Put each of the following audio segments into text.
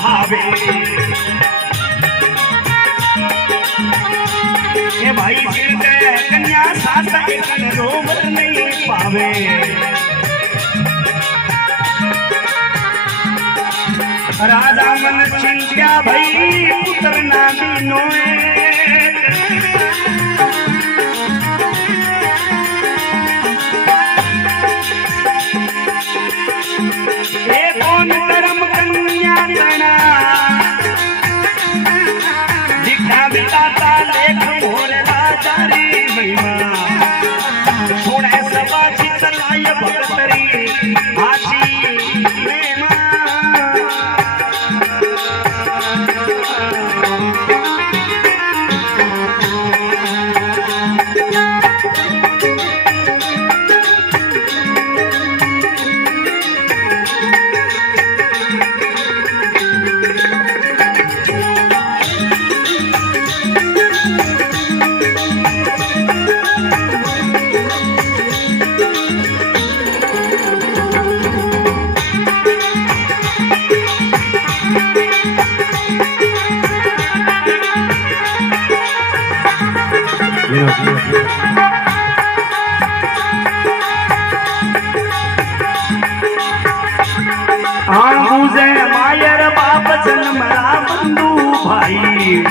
कहावे ए भाई फिर के कन्या सास एक रोवर नहीं पावे राजा मन चिंत्या भाई पुत्र ना बिनोए कौन करम कन्या गणा दिखा बिताता लेख मोर राजा रे महिमा छोड़े सभा चितलाय भक्तरी आशी बुझे मायर बाप जन्मला बंधु भाई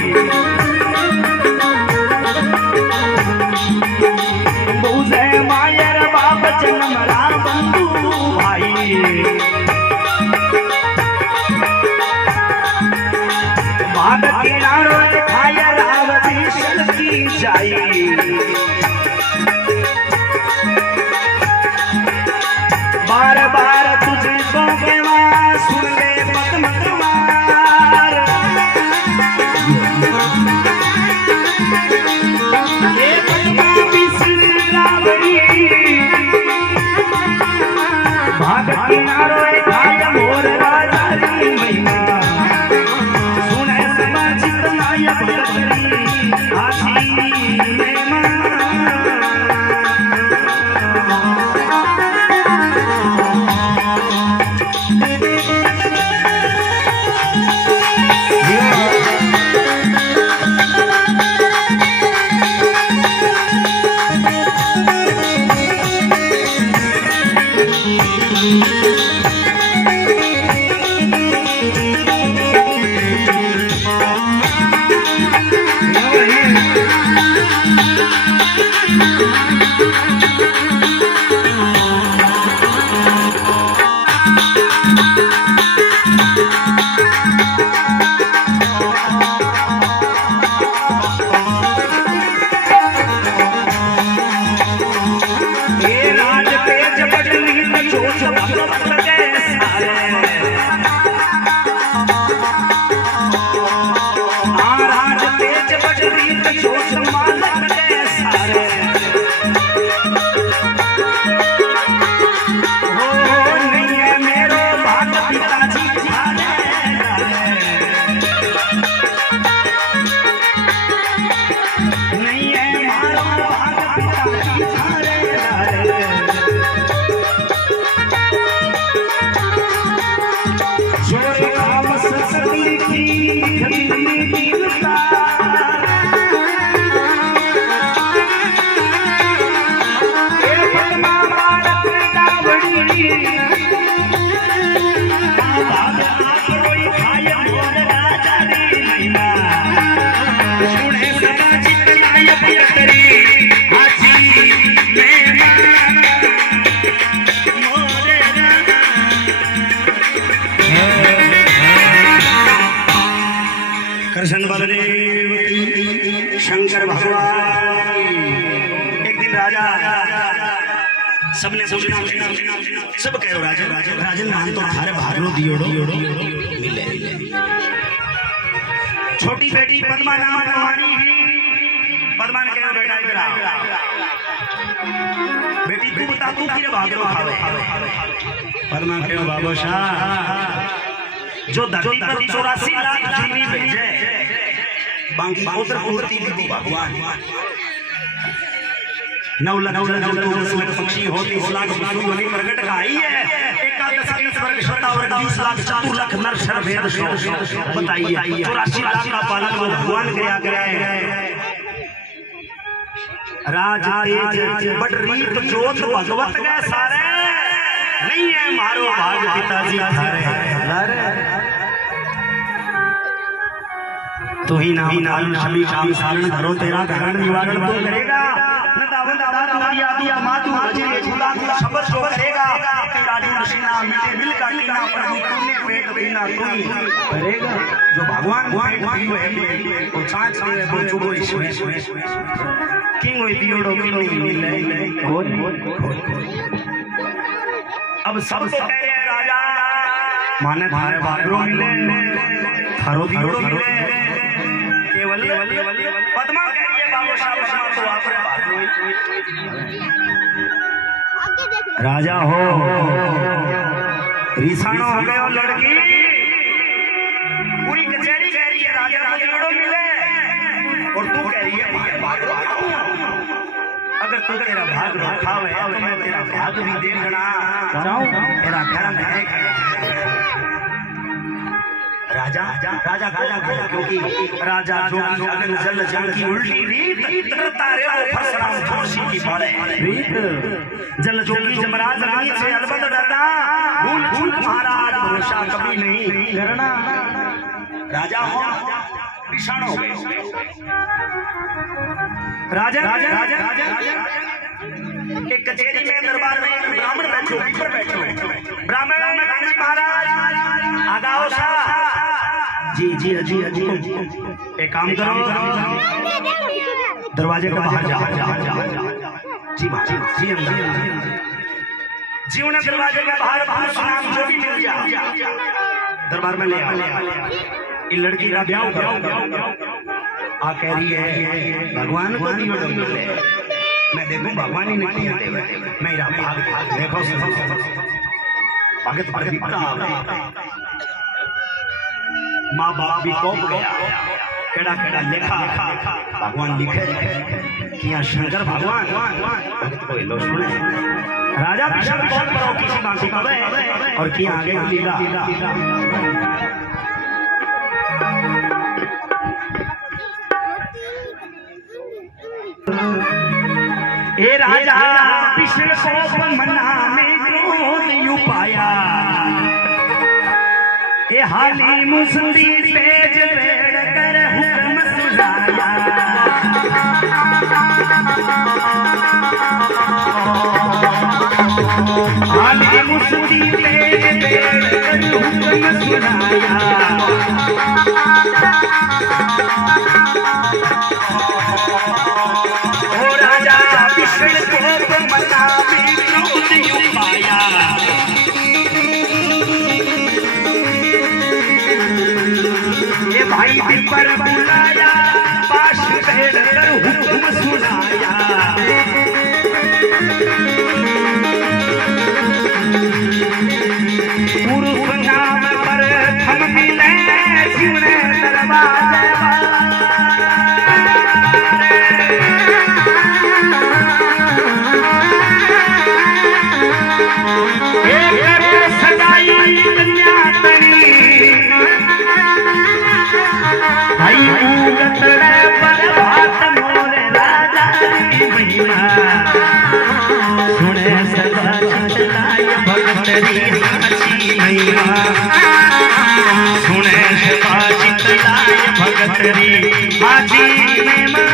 बुझे मायर बाप जन्मला बंधु भाई भाग किनारो खाया रावती सलकी जाई बार बार तुझको के सुन ले मत मार ये पद्मा बिसर रावड़ी भाग किनारो खाय मोर राजा री महिमा सुने समाजित माया भक्तरी आशी कृष्ण बलदेव शंकर भगवान। एक दिन राजा सबने पूछना सब कहो राजन राजन मान तो थारे भागलो दियोड़ो मिले छोटी बेटी पद्मा नाम कहानी पद्मा ने कहो बेटा इधर आ बेटी तू बता तू किरे भागलो खावे पद्मा कहो बाबू शाह जो धरती पर 84 लाख जीवी भेजे बाकी उधर उड़ती दी भगवान 9 लाख 10 लाख पक्षी हो 30 लाख विष्णु ध्वनि प्रकट का आई है। एकादश 20 वर्ग श्रोता वर्ग 20 लाख 4 लाख नर शर भेद बताइए 84 लाख का पालन भगवान गया है। राज तेज बड़ रीत जोत भगवत गए सारे नहीं है मारो भाग पिताजी थारे तो ही ना सभी काम सारण धरो तेरा कारण निवारण तो करेगा न दावत आदात दिया दिया मातु बजरे झूला शब्द जो करेगा तेरा नशीना मिटे मिल का लीना प्रभु तूने पेट बिना तू करेगा जो भगवान है तो सांच से वो चुगो ईश्वर किंग होई दियोड़ो किंग मिले अब सब तो कह रहे हैं राजा माने भाई बागरो मिले थारो दियोड़ो मिले केवल पद्मा कह रही है बाबू शाह तो आप रे बागरो राजा हो रिसानो हो गए और लड़की पूरी कचहरी कह रही है राजा को दियोड़ो मिले और तू कह रही है बागरो अगर तू तेरा भाग रखा है तो मैं तेरा भाग भी देखना तेरा कर्म है राजा राजा राजा क्योंकि राजा जो अगन जल जल की उल्टी रीत तारे वो फसना थोड़ी की पड़े रीत जल जोगी जमराज रीत से अलबद डरना भूल भूल महाराज भरोसा कभी नहीं करना राजा हो विषाण हो गए राजा राजा राजा एक कचहरी में दरबार में ब्राह्मण बैठो ब्राह्मण महाराज आगाओ सा जी जी जी जी एक काम करो दरवाजे के बाहर जा जी जी जी उन्हें दरवाजे के बाहर सुनाम जो भी मिल जा दरबार में ले ये लड़की का ब्याह करो आ कह रही है भगवान को दियोड़ो मिले मैं देखूं भगवान ही नहीं है मेरा भाग देखो भगत पर दीपता माँ बाप भी कोप गया केड़ा केड़ा लिखा भगवान लिखे कि यहाँ शंकर भगवान भगत को लो सुने राजा विशाल बहुत बड़ा किसी बात का और कि आगे लीला ए राजा विष्णु को मनाने क्रोध यू पाया ए हाली मुसली तेज बेड़ कर हुक्म सुनाया हाली मुसली तेज बेड़ कर हुक्म सुनाया ओ राजा विष्णु को मनाने क्रोध यू पाया भाई पर बुलाया पाश बैठ कर हुक्म सुनाया पुरुष नाम पर थम मिले जीवने दरबाजे सजाई कन्या तनी भाई उगतड़े पर भात मोरे राजा की महिमा सुने सदा चलाय भगतरी साची महिमा सुने सदा चलाय भगतरी साची महिमा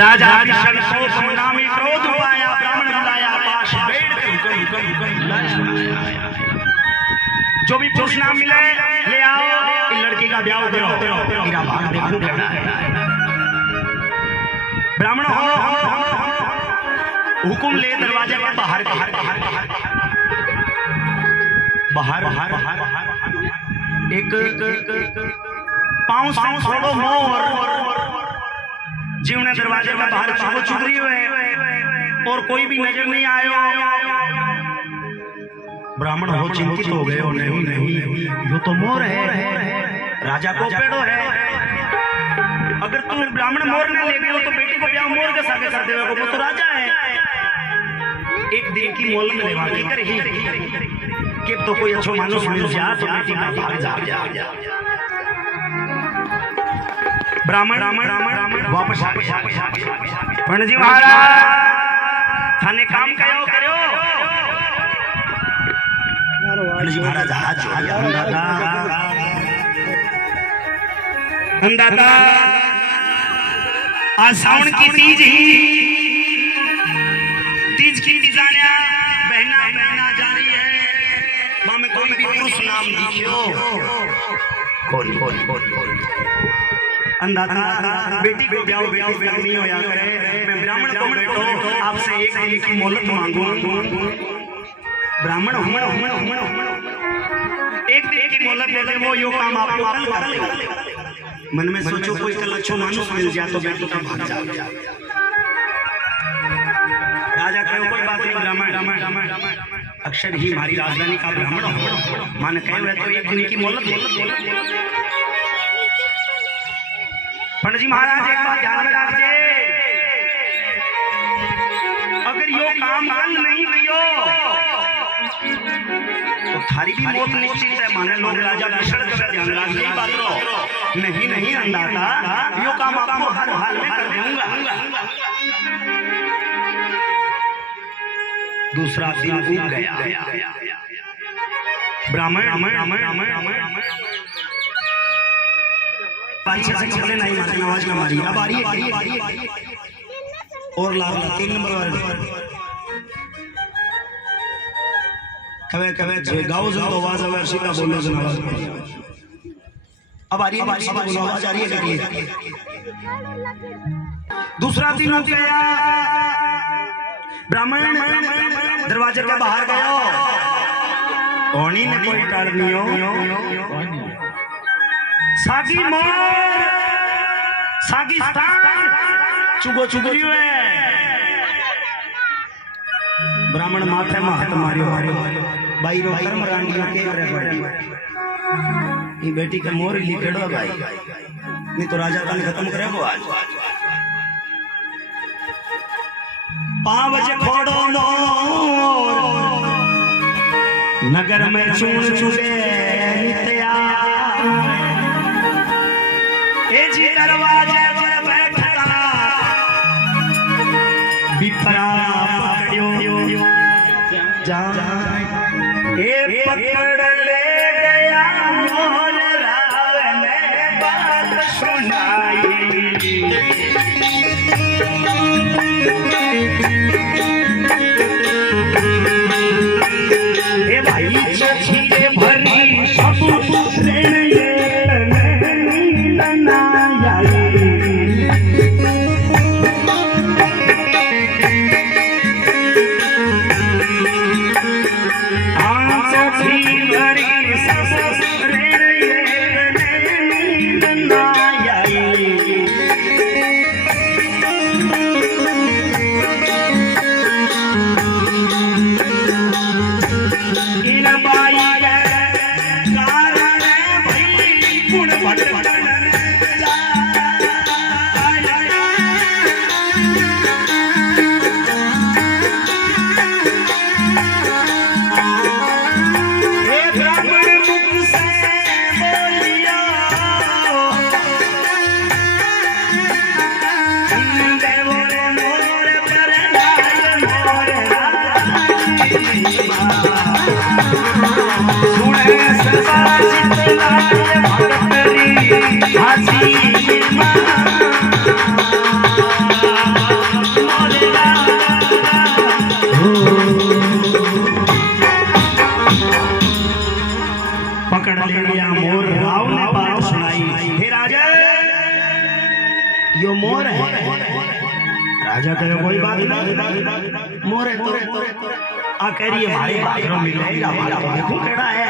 राजा विषण को नामी क्रोध पाया ब्राह्मण बुलाया पाश बैठ जो भी पुरुष नाम मिले ले आओ इन लड़की का ब्याह करो मेरा भाग देखो ब्राह्मण हो हुकुम ले दरवाजे के बाहर एक पांव छोड़ो मोर जीवने दरवाजे के बाहर चाहो चुगरी हुए और कोई भी नजर नहीं आयो ब्राह्मण हो चिंतित हो गए हो नहीं यो तो मोर है राजा को पेड़ो है। अगर तू ब्राह्मण मोर ने ले गयो तो बेटी को ब्याह मोर के सागे कर देवे को, तो राजा है। एक दिन की मोल में लेवा के कर ही कि तो कोई अच्छो मानुस मिल जा तो बेटी का भाग जा। ब्राह्मण वापस आ गया। पंडित जी महाराज थाने काम कयो करो। पंडित जी महाराज हाथ जोड़िया। अंदाता आज सावन की तीज की तीजानिया बहना जा रही है। मां में कोई भी पुरुष नाम दिखियो कौन अंदाता बेटी को ब्याह बेटी नहीं होया करे। मैं ब्राह्मण को बेटो आपसे एक दिन की मोहलत मांगू। ब्राह्मण एक दिन की मोहलत ले ले, वो यो काम आपको कल कर ले। मन में सोचो कोई कल अच्छो मानुस मिल जाए तो बेटी का भाग जा। राजा कहे कोई बात नहीं, ब्राह्मण अक्षर ही हमारी राजधानी का ब्राह्मण मान कहे तो एक दिन की मोहलत। पंडित जी महाराज एक बात ध्यान में रखिए, अगर यो काम कल नहीं कियो तो थारी भी मौत निश्चित है। माने लोग राजा विषण कर ध्यान रखिए बात रो नहीं अंदाता यो काम आपको हर हाल में कर दूंगा। दूसरा दिन उग गया। ब्राह्मण पीछे से चले नहीं मारने आवाज ना मारी। अब आ रही है और ला 3 नंबर वाले कवे जे गाओ जन तो आवाज आवे सीधा बोलो जन आवाज। अब आ रही है सीधा बोलो आवाज आ रही है। दूसरा दिन हो गया। ब्राह्मण दरवाजे के बाहर गयो। ओनी ने कोई टाल नहीं हो। सागी मोर सागिस्तान चुगो चुगरी है। ब्राह्मण माथे में हाथ मारियो भाई रो कर्म रांडियो के रे ये बेटी के मोर लिखेड़ो भाई, नहीं तो राजा काल खत्म करेगो आज। 5 बजे खोड़ो नोर नगर में चून चुड़े नित्या। ए जी दरवाजे पर बैठा बिपरा पकड़ियो जा ए पकड़ ले गया मोर राव ने बात सुनाई। ए भाई छीरे भरी सब ऋण पकड़ लिया मोर राव ने बात सुनाई। हे राजा यो मोर है। राजा कहे कोई बात नहीं, मोर है तो आ कह रही है भाई भागरो मिले देखो केड़ा है।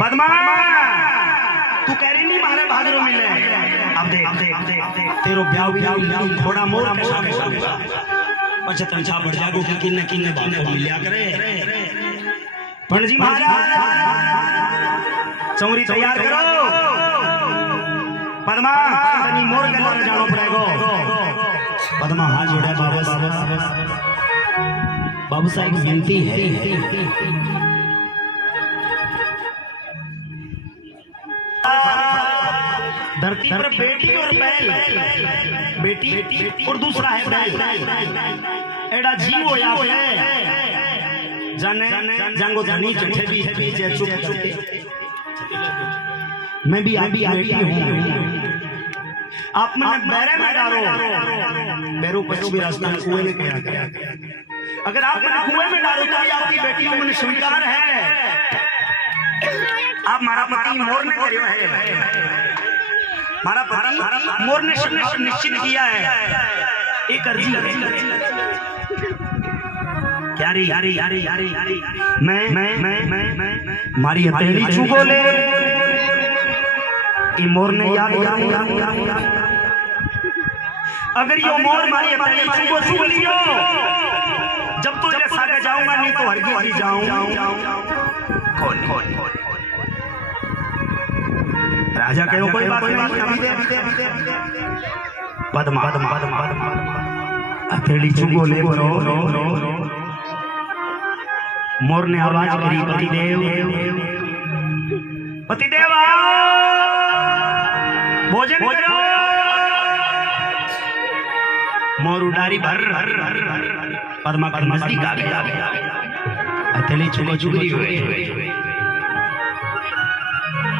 पद्मा तू कह रही नहीं मारे भागरो मिले। अब देख तेरो ब्याह थोड़ा मोर के साथ अच्छा तंचा बढ़ जागो कि किन्ने बात मिलिया करे। पंडित जी महाराज चौरी तैयार करो पद्मा तनी मोर के द्वारा जानो पड़ेगो पद्मा हाथ जोड़े बाबू साहब विनती है धरती पर बेटी और बैल बेटी और दूसरा है बैल एड़ा जीवो या जाने जांगो जानी चढ़े भी जे चुप चुप मैं भी बेटी हूं आप मन बैरे में डालो बैरो पशु भी रास्ता कुएं में कहा अगर आप मन कुएं में डालो तो आपकी बेटी को मन स्वीकार है आप मारा पति मोर ने करियो है मारा पति मोर ने निश्चित किया है एक अर्जी है यारी मैं मारी हथेली छुगो ले ये मोर ने याद अगर यो मोर मारी हथेली छुगो छुग लियो जब तो जैसा के जाऊंगा नहीं तो हरगिज जाऊं कौन राजा कहो कोई बात नहीं पद्मा हथेली छुगो ले बरो मोर ने आवाज करी पतिदेव भोजन करो मोर उडारी भर पद्मा कर नजदीक आ गया हथेली छुगो चुगली हुए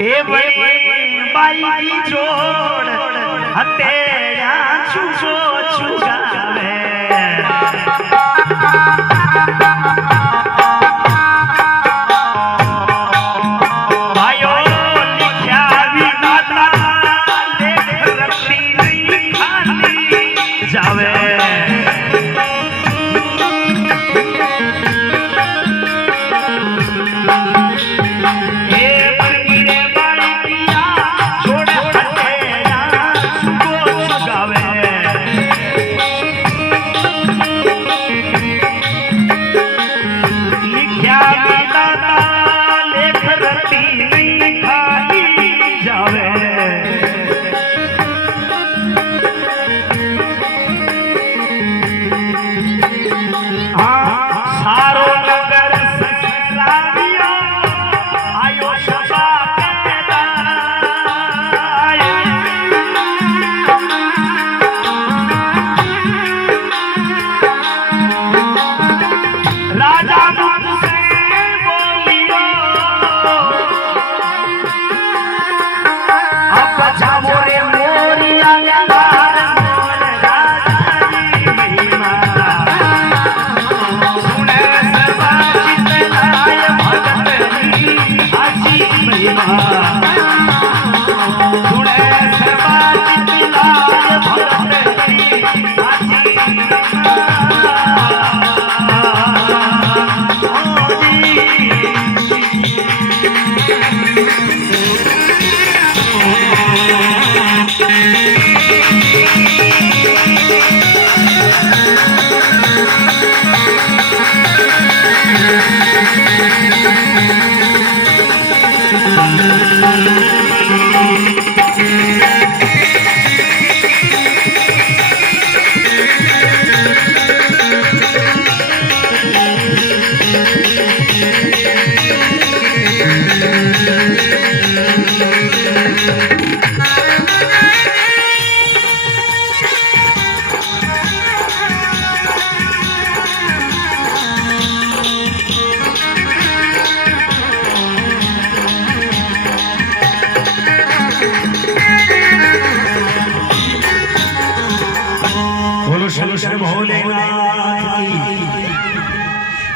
ए बड़ी बाई जोड़ हथेलियां छुगो चुगावे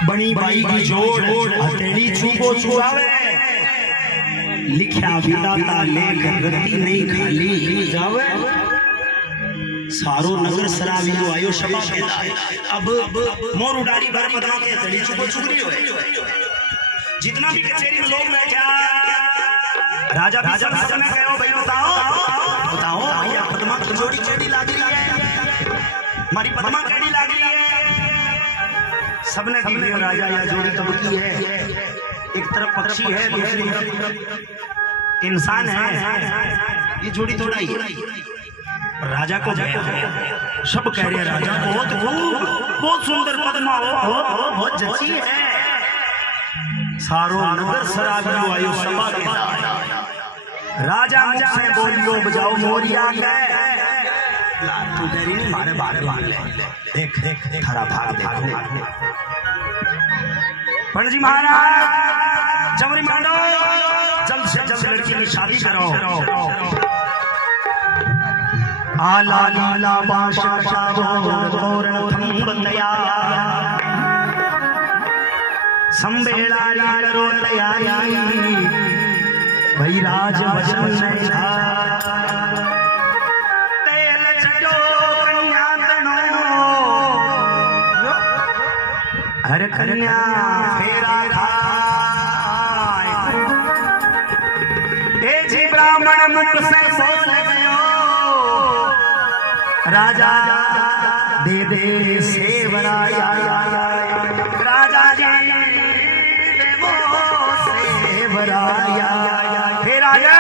बनी बाई की जोड़ हथेली छुगो छुआवे लिखा विदाता लेकर रति नहीं खाली जावे सारो नगर सरावियो आयो शबा के अब मोर उडारी भर पदमा के हथेली छुगो छुगरी होए जितना भी कचेरी में लोग बैठा राजा ने कहो भाई बताओ भैया पदमा की जोड़ी केड़ी लागी है मारी पद्मा केड़ी लागी है सबने दी राजा या जोड़ी तो की है एक तरफ पक्षी है दूसरी तरफ इंसान है, ये जोड़ी थोड़ा ही राजा को सब कह रहे राजा बहुत बहुत सुंदर पद्मा हो बहुत जची है। सारो नगर सराबी आयो सभा के राजा मुझसे बोलियो बजाओ मोरिया के तू डरी नहीं मारे बारे ले देख देख थारा भाग देखो। पंडित जी महाराज जमरी मांडो जल्द से जल्द लड़की की शादी करो। आला लीला बाशा तोरण थंबतया संबेला करो तैयारी भाई राज वचन तेल चटो कन्या तनो हर कन्या फेरा खाए ए जी ब्राह्मण मुख से बोल गयो राजा दे दे सेवराया राजा जी देवो सेवराया। फिर आया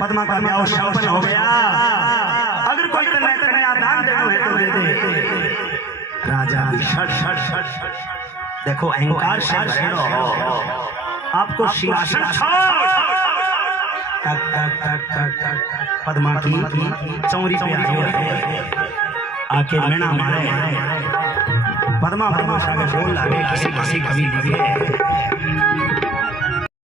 पद्मा का म्याओ संपन्न हो गया। अगर कोई कन्या दान देना है तो दे दे। राजा शट शट शट देखो अहंकार से भरो आपको सिंहासन छोड़ पद्मा की चौरी पे आके मेना मारे पद्मा पद्मा बोल लागे किसी किसी कवि लिखे